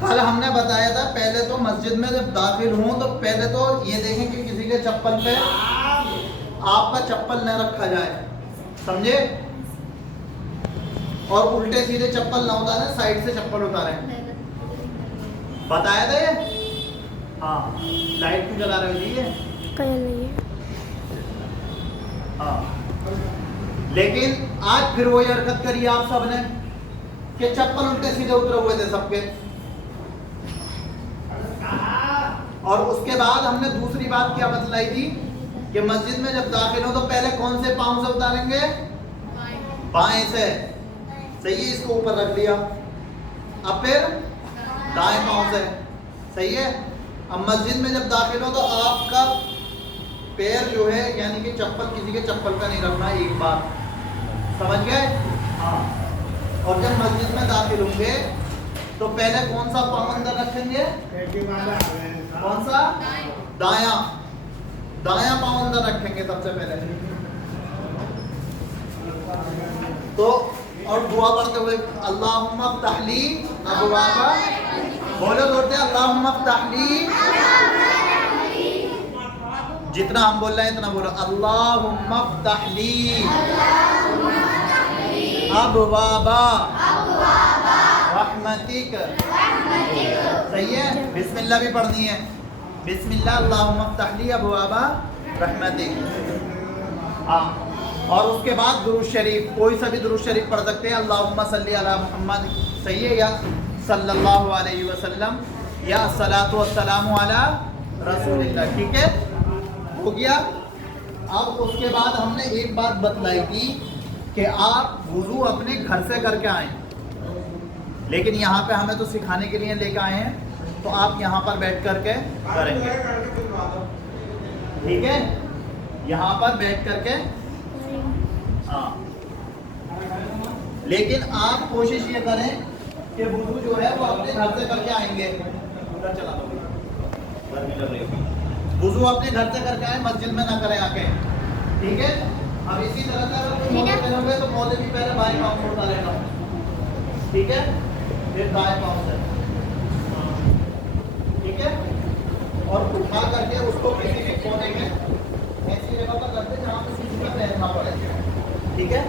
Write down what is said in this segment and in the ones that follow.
कल हमने बताया था पहले तो मस्जिद में जब दाखिल हूं तो पहले तो ये देखें कि किसी के चप्पल पे आपका चप्पल न रखा जाए, समझे? और उल्टे सीधे चप्पल ना उतारें, साइड से चप्पल उतारें। बताया था ये? हाँ। लाइट क्यों जला रहे हो जी? ये हाँ। लेकिन आज फिर वही हरकत करी आप सबने कि चप्पल उल्टे सीधे उतरे हुए थे सबके। और उसके बाद हमने दूसरी बात क्या बतलाई थी कि मस्जिद में जब दाखिल हो तो पहले कौन से पांव से उतारेंगे? बाएं से। सही है, इसको ऊपर रख दिया। अब फिर दाएं पांव से। सही है। अब मस्जिद में जब दाखिल हो तो आपका पैर जो है यानी कि चप्पल किसी के चप्पल पे नहीं रखना, एक बार समझ गए? हाँ। और जब मस्जिद में दाखिल होंगे तो पहले कौन सा पांव अंदर रखेंगे? कौन सा? दायां। दायां पांव अंदर रखेंगे सबसे पहले। तो और दुआ पढ़ते हुए अल्लाहुम्मा फ़्तह ली अबवाबा, बोलो जोरते अल्लाहुम्मा फ़्तह ली। जितना हम बोल रहे हैं इतना बोलो, अल्लाहुम्मा फ़्तह ली अबवाबा रहमतिक। सही है। बिस्मिल्लाह भी पढ़नी है। बिस्मिल्लाह अल्लाहुम्मा फ़्तह ली अबवाबा रहमतिक। हाँ। और उसके बाद दुरूद शरीफ, कोई सा भी दुरूद शरीफ पढ़ सकते हैं। अल्लाहुम्मा सल्ली अला मुहम्मद, सही है, या सल्लल्लाहु अलैहि वसल्लम, या अस्सलातु वस्सलामु अला रसूलिल्लाह। ठीक है, हो गया। अब उसके बाद हमने एक बात बतलाई थी कि आप वुज़ू अपने घर से करके आए, लेकिन यहाँ पे हमें तो सिखाने के लिए लेकर आए हैं, तो आप यहाँ पर बैठ करके करेंगे। ठीक है, यहाँ पर बैठ करके। हाँ। लेकिन आप कोशिश ये करें कि वुज़ू जो है वो अपने घर से करके आएंगे। चला दो, वुज़ू अपने घर से करके आए, मस्जिद में ना करें आके। ठीक है। अब इसी तरह से अगर कोई मोजे पहनोगे तो मोजे भी पहले बाएं पाँव से उतारेगा। ठीक है, फिर दाएं पाँव से। ठीक है। और उठा करके उसको किसी भी कोने में ऐसी जगह पर रख दे जहाँ पे किसी का पहनना पड़े। ठीक है।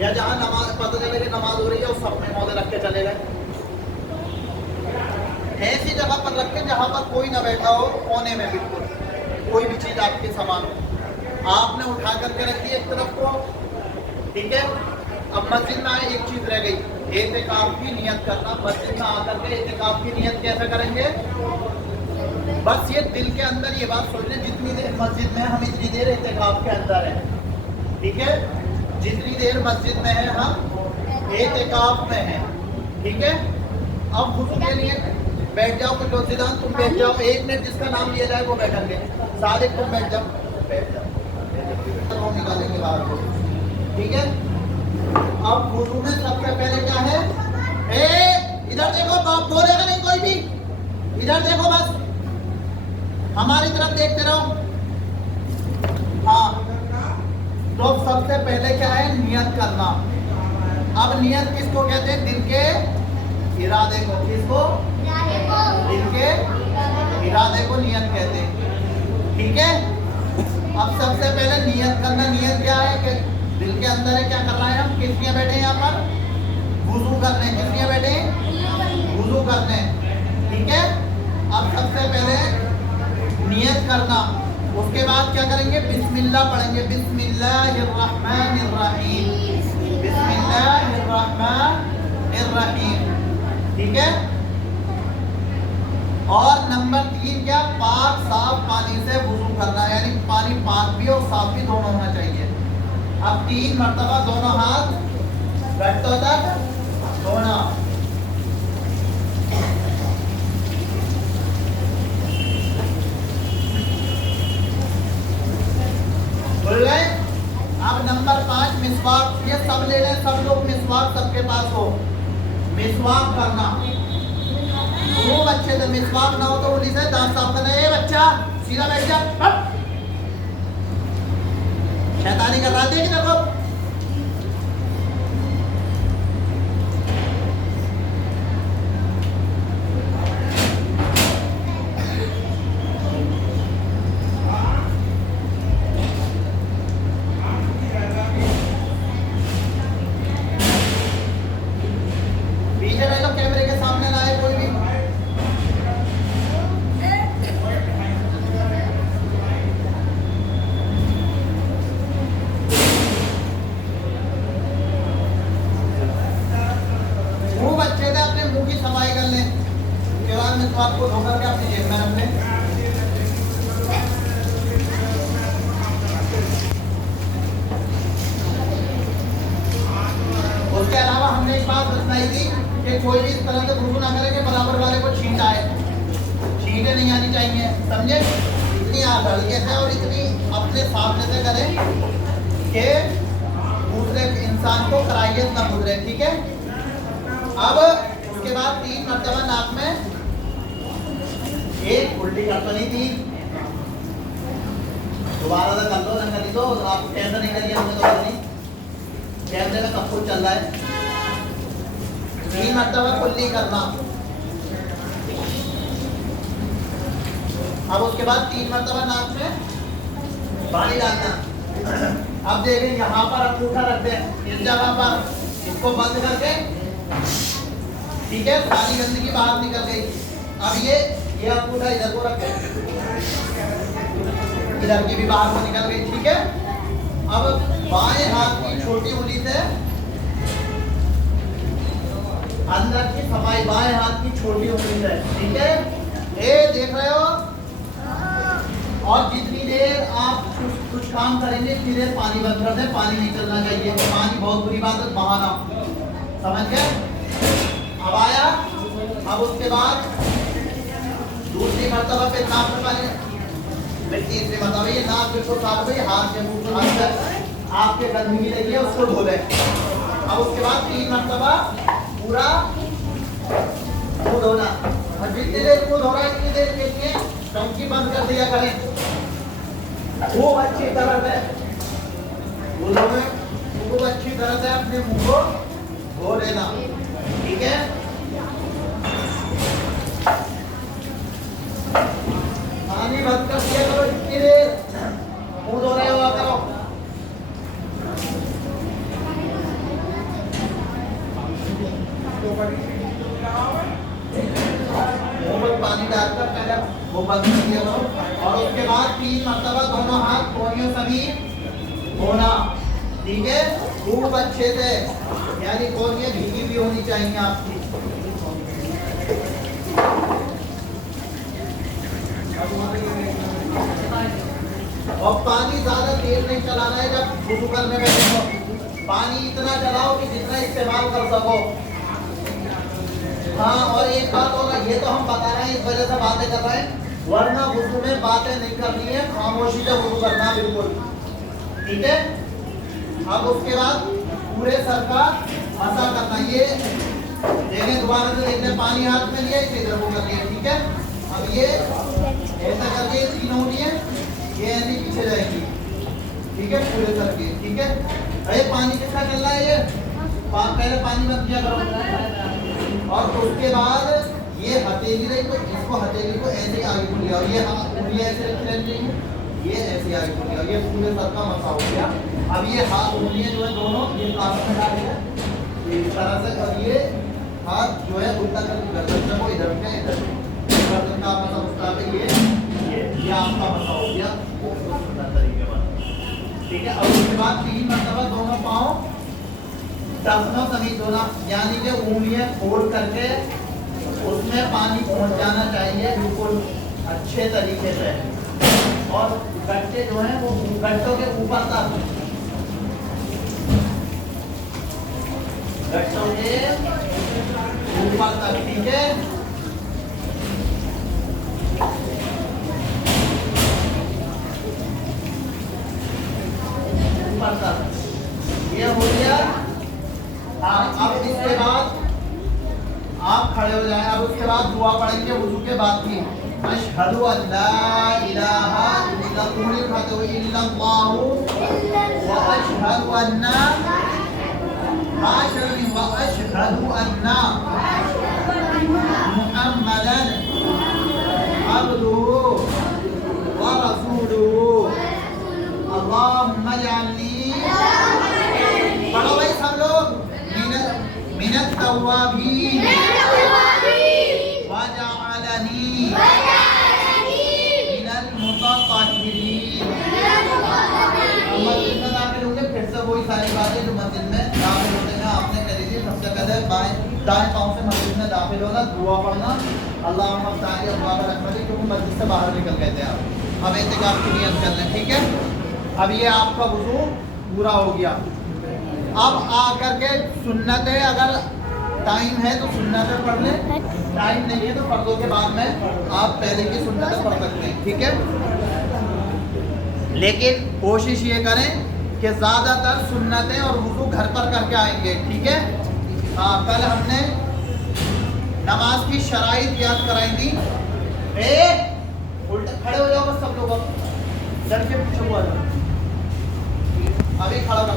या जहाँ नमाज पता चले कि नमाज हो रही है उस सब में मोजे रख के चले गए। ऐसी जगह पर रख के जहाँ पर कोई ना बैठा हो, कोने में बिल्कुल कोई भी चीज आपके सामान हो, आपने उठा करके रख दी एक तरफ को। ठीक है। अब मस्जिद में आए, एक चीज रह गई, एतिकाफ की नियत करना। मस्जिद में आकर के एतिकाफ की नियत कैसे करेंगे? बस ये दिल के अंदर ये बात सोच लें, जितनी देर मस्जिद में हम इतनी देर एतिकाफ के अंदर हैं। ठीक है, जितनी देर मस्जिद में है हम एतिकाफ में हैं। ठीक है। अब वुज़ू के लिए बैठ जाओ, कुछ लोग सिद्धांत तुम बैठ जाओ, 1 मिनट जिसका नाम लिया जाए वो बैठेंगे। सादिक तुम बैठ जाओ, बैठ जाओ, वो निकालेंगे बाहर को। ठीक है। अब वुज़ू में सबसे पहले क्या है? इधर देखो, बाप बोलेगा नहीं कोई भी, इधर देखो, बस हमारी तरफ देखते रहो। हाँ। तो सबसे पहले क्या है? नियत करना। अब नियत किसको कहते हैं? दिल के इरादे को। किसको? दिल के इरादे को नियत कहते हैं। ठीक है। अब सबसे पहले नियत करना। नियत क्या है? कि दिल के अंदर है, क्या कर रहे हैं हम? किस लिए बैठे हैं यहाँ पर? वुज़ू करने। किस लिए बैठे हैं? वुज़ू करने। ठीक है। अब सबसे पहले नियत करना, उसके बाद क्या करेंगे? बिस्मिल्लाह पढ़ेंगे। बिस्मिल्लाहिर्रहमानिर्रहीम, बिस्मिल्लाहिर्रहमानिर्रहीम। ठीक है। और नंबर 3 क्या? पाक साफ पानी से वुज़ू करना, यानी पानी पाक भी और साफ भी दोनों होना चाहिए। अब 3 मरतबा दोनों हाथ घुटनों तक धोना। बोल गए? अब नंबर 5 मिसवाक। ये सब ले लें, सब लोग मिसवाक सबके पास हो। मिसवाक करना खूब अच्छे से। मिसवाक ना हो तो उन्हीं से दांत साफ करना। ये बच्चा सीधा बैठ जा, शैतानी कर रहा है, देखिए देखो। बाद में तो आपको धो करके अपनी जेब में रख लें। उसके अलावा हमने एक बात बताई थी कि कोई भी इस तरह से वुजू ना करे कि बराबर वाले को छींट आए, छींटे नहीं आनी चाहिए, समझे? इतनी हल्के से और इतनी अपने सामने से करें कि दूसरे इंसान को कराहियत ना गुजरे, ठीक है? अब उसके बाद 3 मरतबा नाक में, एक उल्टी कर तो नहीं थी, दोबारा से कर दो, ना कर दो, आप कैमरा नहीं करिए, हमने तो नहीं, कैमरे में सब कुछ चल रहा है। 3 मरतबा कुल्ली करना। अब उसके बाद 3 मरतबा नाक में पानी डालना। अब देखें यहाँ पर अंगूठा रख दें, इस जगह पर इसको बंद करके, ठीक है, सारी गंदगी बाहर निकल गई। अब ये अंगूठा इधर को रखें, इधर की भी बाहर को निकल गई, ठीक है? अब बाएं हाथ की छोटी उंगली से अंदर की सफाई, बाएं हाथ की छोटी उंगली से, ठीक है? ये देख रहे हो? और जितनी देर आप कुछ काम करेंगे इतनी देर पानी बंद कर दें, पानी नहीं चलना चाहिए, पानी बहुत बुरी बात है, बहाना, समझ गए? अब आया। अब उसके बाद दूसरी मरतबा पे नाक में पानी, तीसरी मरतबा ये नाक बिल्कुल साफ हुई, हाथ के मुंह अंदर आपके गंदगी लगी है उसको धो लें। अब उसके बाद 3 मरतबा पूरा मुंह धोना, और जितनी देर मुंह धो रहा है इतनी देर के लिए टंकी बंद कर दिया करें, खूब अच्छी तरह से खूब अच्छी तरह से अपने मुंह को धो लेना, ठीक है? पानी बंद कर दिया करो, इतनी देर मुंह धो रहे हुआ करो। पानी डालकर पहले वो बंद कर दिया करो, और उसके बाद 3 मरतबा दोनों हाथ कोहनियों समीप धोना, ठीक है? खूब अच्छे से, यानी कोहनियां भीगी भी होनी चाहिए आपकी। और पानी ज्यादा तेज नहीं चलाना है जब वुजू करने बैठे हो, पानी इतना चलाओ कि जितना इस्तेमाल कर सको। हाँ, और एक बात होगा, ये तो हम बता रहे हैं इस वजह से बातें कर रहे हैं, वरना वुजू में बातें नहीं करनी है, खामोशी से वुजू करना है, बिल्कुल, ठीक है? अब उसके बाद पूरे सर का मसा करना, ये देखें, दोबारा से देखने, पानी हाथ में लिया, इसे इधर को कर लिया, ठीक है? अब ये ऐसा करके 3 उंगलियां ये ऐसे पीछे जाएंगी, ठीक है, पूरे सर के, ठीक है? अरे पानी कितना चल रहा है, ये पहले पानी बंद किया करो, और उसके बाद ये हथेली रही तो इसको, हथेली को ऐसे आगे को लिया, ये उंगलियां ऐसे रखी रहनी चाहिए, ये ऐसे आगे को लिया, ये पूरे सर का मसा हो गया। अब ये हाथ उंगलियां जो है दोनों ये कान में डालेंगे इस तरह से, और ये हाथ जो है उल्टा करके गर्दन को इधर के इधर, गर्दन का मसा उसका पे ये आपका मसा हो गया तरीके पर, ठीक है? और उसके बाद 3 मरतबा दोनों पाँव टखनों समेत धोना, यानी कि उंगलियां खोल करके उसमें पानी पहुंच जाना चाहिए बिल्कुल अच्छे तरीके से, और गट्टे जो हैं वो गट्टों के ऊपर तक, गट्टों के ऊपर तक, ठीक है? ऊपर तक ये हो गया। अब इसके बाद आप खड़े हो जाएं। अब उसके बाद दुआ पढ़ेंगे वुजू के बाद की, अशहदु अल्ला इलाहा इल्लल्लाहु व अशहदु अन्ना मुहम्मदन अब्दुहु व रसूलुहु अल्लाहुम्मा जअलनी, पढ़ो भाई सब लोग, मिनत तव्वाबीन वजअलनी मिनल मुतत्तहिरीन। मस्जिद में दाखिल होंगे, फिर से वही सारी बातें जो मस्जिद में दाखिल होते हैं आपने कह लीजिए। सबसे पहले दाएं पाँव से मस्जिद में दाखिल होना, दुआ पढ़ना, अल्लाह क्योंकि मस्जिद से बाहर निकल गए थे आप। अब एहतिकाफ की नियत कर लें, ठीक है। अब ये आपका वुज़ू पूरा हो गया। अब आकर के सुन्नत है, अगर टाइम है तो सुन्नतें पढ़ लें, टाइम नहीं है तो फर्जों के बाद में आप पहले की सुन्नतें पढ़ सकते हैं, ठीक है। लेकिन कोशिश ये करें कि ज़्यादातर सुन्नतें और वुज़ू घर पर करके आएंगे, ठीक है। हाँ, कल हमने नमाज की शराइत याद कराई थी। उल्टे खड़े हो जाओ बस सब लोग, अब डर के पीछे हुआ जाओ, अभी खड़ा रखो।